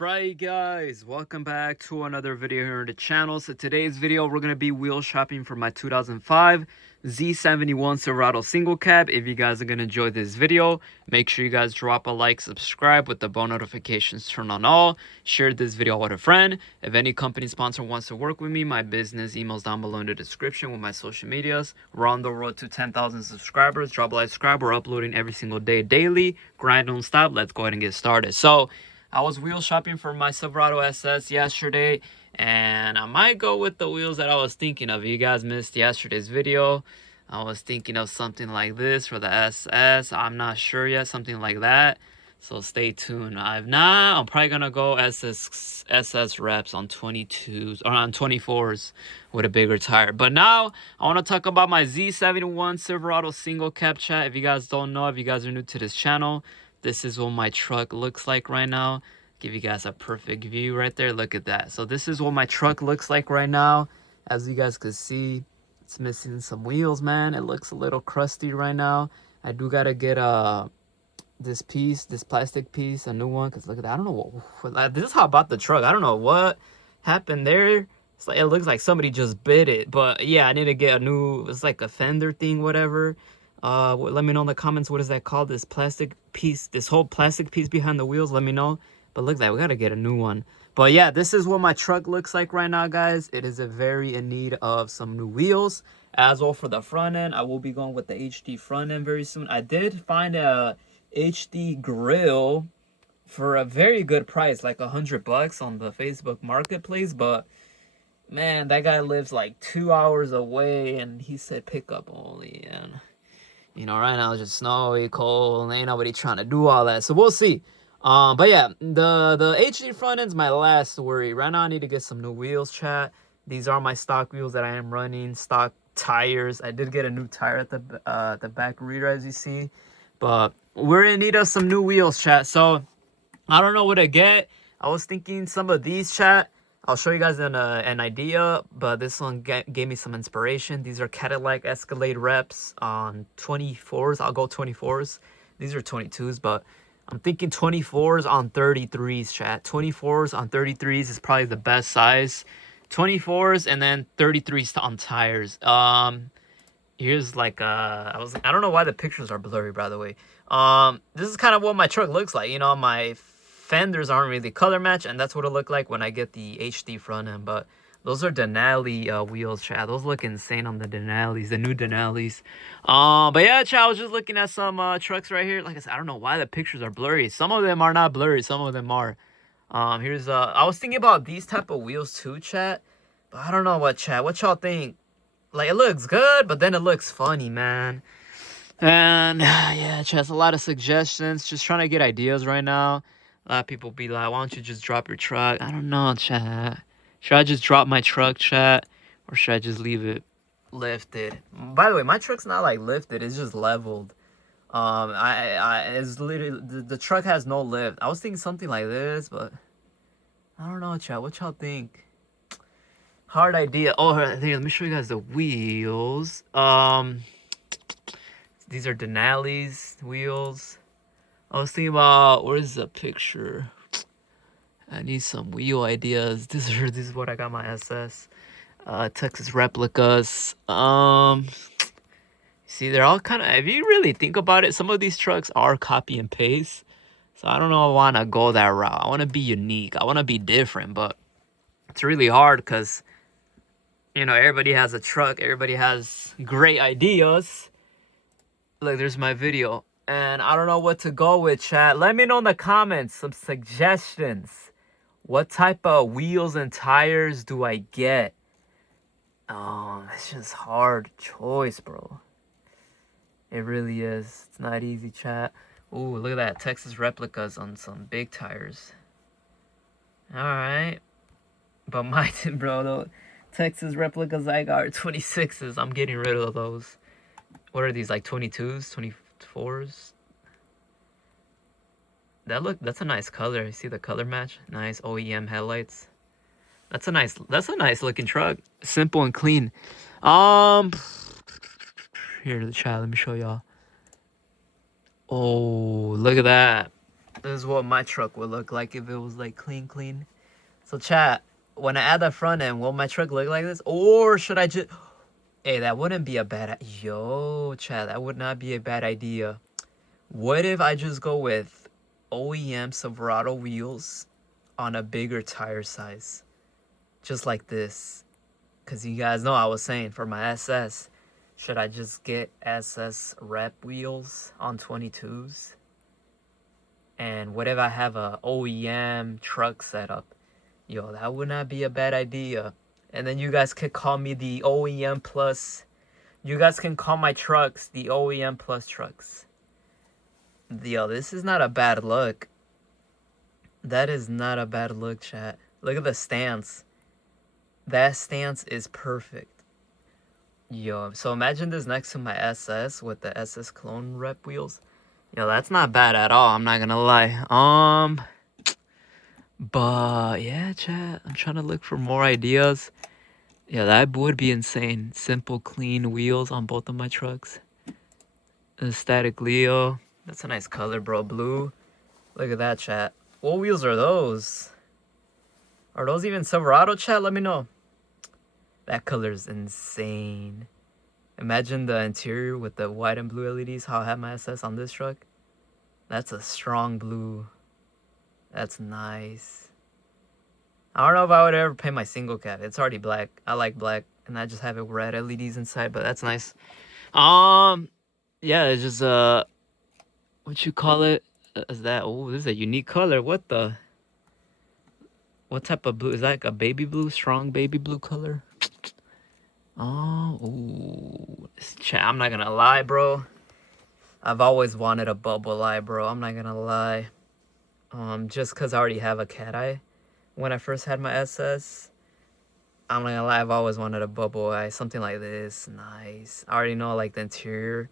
Alright guys, welcome back to another video here on the channel. So today's video we're going to be wheel shopping for my 2005 Z71 Silverado single cab. If you guys are going to enjoy this video, make sure you guys drop a like, subscribe with the bell notifications turned on all, share this video with a friend. If any company sponsor wants to work with me, my business email's down below in the description with my social medias. We're on the road to 10,000 subscribers. Drop a like, subscribe. We're uploading every single day daily. Grind don't stop. Let's go ahead and get started. So I was wheel shopping for my Silverado SS yesterday, and I might go with the wheels that I was thinking of. You guys missed yesterday's video. I was thinking of something like this for the SS. I'm not sure yet, something like that. So stay tuned. If not, I'm probably gonna go SS reps on 22s or on 24s with a bigger tire. But now I want to talk about my Z71 Silverado single cab chat. If you guys don't know, if you guys are new to this channel, this is what my truck looks like right now. Give you guys a perfect view right there. Look at that. So this is what my truck looks like right now. As you guys can see, it's missing some wheels, man. It looks a little crusty right now. I do gotta get this plastic piece, a new one, because look at that. I don't know what this is how I bought the truck. I don't know what happened there. It's like it looks like somebody just bit it. But yeah, I need to get a new, it's like a fender thing, whatever. Let me know in the comments, what is that called, this plastic piece, this whole plastic piece behind the wheels. Let me know. But look at that, we gotta get a new one. But yeah, this is what my truck looks like right now, guys. It is very in need of some new wheels. As well, for the front end, I will be going with the HD front end very soon. I did find a HD grill for a very good price, like $100 on the Facebook marketplace. But man, that guy lives like 2 hours away, and he said pickup only. And you know, right now it's just snowy, cold, and ain't nobody trying to do all that. So we'll see. But yeah, the HD front end's my last worry. Right now I need to get some new wheels, chat. These are my stock wheels that I am running, stock tires. I did get a new tire at the back rear, as you see. But we're in need of some new wheels, chat. So I don't know what to get. I was thinking some of these, chat. I'll show you guys an idea, but this one gave me some inspiration. These are Cadillac Escalade reps on 24s. I'll go 24s. These are 22s, but I'm thinking 24s on 33s, chat. 24s on 33s is probably the best size. 24s and then 33s on tires. Here's like I don't know why the pictures are blurry, by the way. This is kind of what my truck looks like. You know, my fenders aren't really color match, and that's what it looked like when I get the HD front end. But those are Denali wheels, chat. Those look insane on the Denalis, the new Denalis. But yeah, chat, I was just looking at some trucks right here. Like I said, I don't know why the pictures are blurry. Some of them are not blurry, some of them are. Here's I was thinking about these type of wheels too, chat, but I don't know what y'all think. Like, it looks good, but then it looks funny, man. And yeah, chat, a lot of suggestions, just trying to get ideas right now. A lot of people be like, why don't you just drop your truck? I don't know, chat. Should I just drop my truck, chat? Or should I just leave it lifted? By the way, my truck's not like lifted, it's just leveled. It's literally, the truck has no lift. I was thinking something like this, but I don't know, chat. What y'all think? Hard idea. Oh, here, let me show you guys the wheels. These are Denali's wheels. I was thinking about, where's the picture? I need some wheel ideas. This is what I got my SS. Texas replicas. See, they're all kind of, if you really think about it, some of these trucks are copy and paste. So I don't know if I want to go that route. I want to be unique. I want to be different, but it's really hard because, you know, everybody has a truck. Everybody has great ideas. Look, there's my video. And I don't know what to go with, chat. Let me know in the comments some suggestions. What type of wheels and tires do I get? Oh, it's just hard choice, bro. It really is. It's not easy, chat. Ooh, look at that. Texas replicas on some big tires. Alright. But my, bro, the Texas replicas I got are 26s. I'm getting rid of those. What are these, like 22s, 24s? That's a nice color. You see the color match? Nice OEM headlights. That's a nice looking truck. Simple and clean. Here, the chat, let me show y'all. Oh, look at that. This is what my truck would look like if it was like clean. So chat, when I add the front end, will my truck look like this? Or should I just... Hey, that wouldn't be a bad... Yo, chat, that would not be a bad idea. What if I just go with OEM Silverado wheels on a bigger tire size? Just like this. Because you guys know I was saying for my SS, should I just get SS rep wheels on 22s? And what if I have a OEM truck setup? Yo, that would not be a bad idea. And then you guys could call me the OEM plus. You guys can call my trucks the OEM plus trucks. Yo, this is not a bad look. That is not a bad look, chat. Look at the stance. That stance is perfect. Yo, so imagine this next to my SS with the SS clone rep wheels. Yo, that's not bad at all, I'm not gonna lie. But yeah, chat, I'm trying to look for more ideas. Yeah, that would be insane. Simple, clean wheels on both of my trucks. The Statik Leo. That's a nice color, bro. Blue. Look at that, chat. What wheels are those? Are those even Silverado, chat? Let me know. That color's insane. Imagine the interior with the white and blue LEDs, how I have my SS on this truck. That's a strong blue. That's nice. I don't know if I would ever paint my single cab. It's already black. I like black. And I just have it red LEDs inside, but that's nice. Yeah, it's just, what you call it? Is that, oh, this is a unique color. What type of blue? Is that like a baby blue? Strong baby blue color? Oh, ooh. I'm not gonna lie, bro. I've always wanted a bubble eye, bro. I'm not gonna lie. Just because I already have a cat eye. When I first had my SS, I'm not gonna lie, I've always wanted a bubble eye. Something like this. Nice. I already know, like, the interior.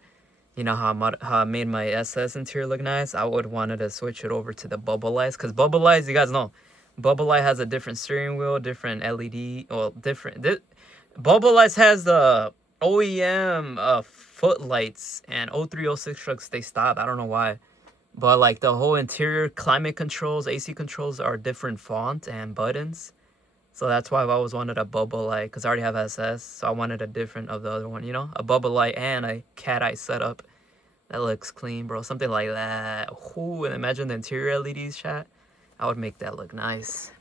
You know how I made my SS interior look nice? I would wanted to switch it over to the bubble eyes. Because bubble eyes, you guys know, bubble eye has a different steering wheel, different LED, well, different. Bubble Lights has the OEM footlights, and 0306 trucks, they stop. I don't know why. But like the whole interior climate controls, AC controls are different font and buttons. So that's why I've always wanted a bubble light, because I already have SS. So I wanted a different of the other one, you know? A bubble light and a cat eye setup. That looks clean, bro. Something like that. Ooh, and imagine the interior LEDs, chat. I would make that look nice.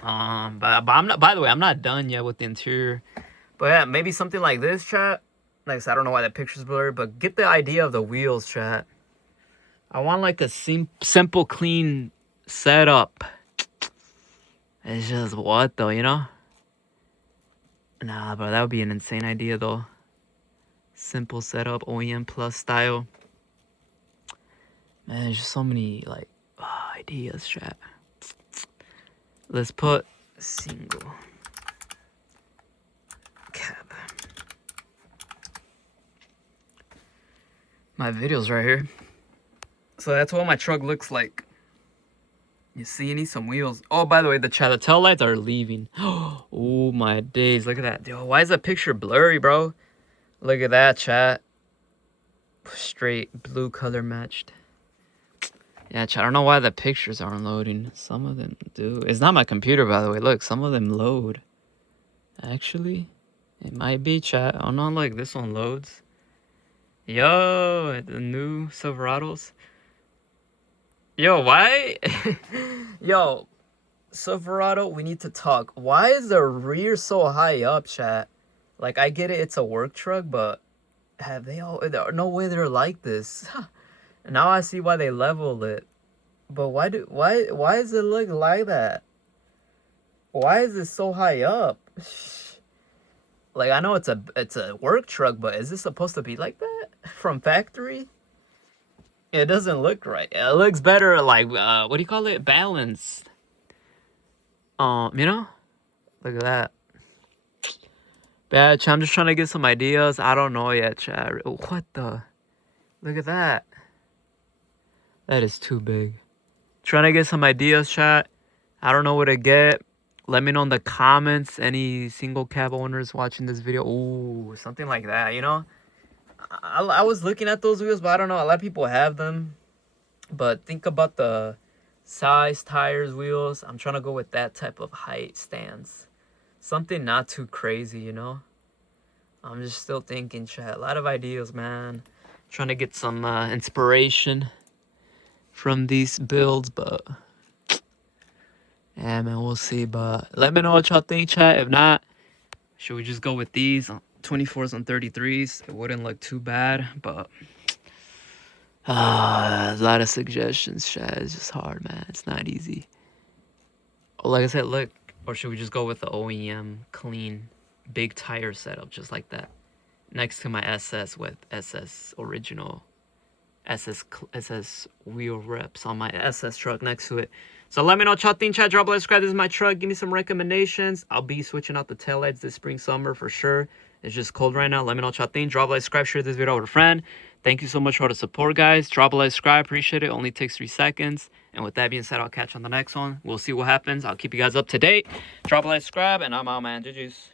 But I'm not, by the way, I'm not done yet with the interior. But yeah, maybe something like this, chat. Like I said, I don't know why that picture's blurry, but get the idea of the wheels, chat. I want like a simple, clean setup. It's just what though, you know? Nah, bro, that would be an insane idea though. Simple setup, OEM plus style. Man, there's just so many like ideas, chat. Let's put single cab. My video's right here. So that's what my truck looks like. You see, I need some wheels. Oh, by the way, the tail lights are leaving. Oh my days, look at that. Yo, why is the picture blurry, bro? Look at that, chat. Straight blue color matched. Yeah, chat, I don't know why the pictures aren't loading. Some of them do. It's not my computer, by the way. Look, some of them load. Actually, it might be, chat. Oh no, look, this one loads. Yo, the new Silverados. Yo, why? Yo, Silverado, we need to talk. Why is the rear so high up, chat? Like, I get it, it's a work truck, but have they all... No way they're like this. Now I see why they leveled it. But why does it look like that? Why is it so high up? Like, I know it's a work truck, but is this supposed to be like that from factory? It doesn't look right. It looks better, like, what do you call it? Balanced. You know? Look at that. But yeah, I'm just trying to get some ideas. I don't know yet, chat. What the? Look at that. That is too big. Trying to get some ideas, chat. I don't know what to get. Let me know in the comments. Any single cab owners watching this video. Ooh, something like that, you know? I was looking at those wheels, but I don't know. A lot of people have them. But think about the size, tires, wheels. I'm trying to go with that type of height stance. Something not too crazy, you know? I'm just still thinking, chat. A lot of ideas, man. Trying to get some inspiration from these builds, but yeah, man, we'll see. But let me know what y'all think, chat. If not, should we just go with these 24s on 33s? It wouldn't look too bad, but a lot of suggestions, chat. It's just hard, man. It's not easy. Oh, like I said, look, or should we just go with the OEM clean big tire setup, just like that, next to my SS with SS original SS wheel reps on my SS truck next to it. So let me know what y'all think, chat. Drop a like, subscribe. This is my truck. Give me some recommendations. I'll be switching out the taillights this spring, summer for sure. It's just cold right now. Let me know what y'all think. Drop a like, subscribe, share this video with a friend. Thank you so much for all the support, guys. Drop a like, subscribe. Appreciate it. Only takes 3 seconds. And with that being said, I'll catch you on the next one. We'll see what happens. I'll keep you guys up to date. Drop a like, subscribe, and I'm out, man. GG's.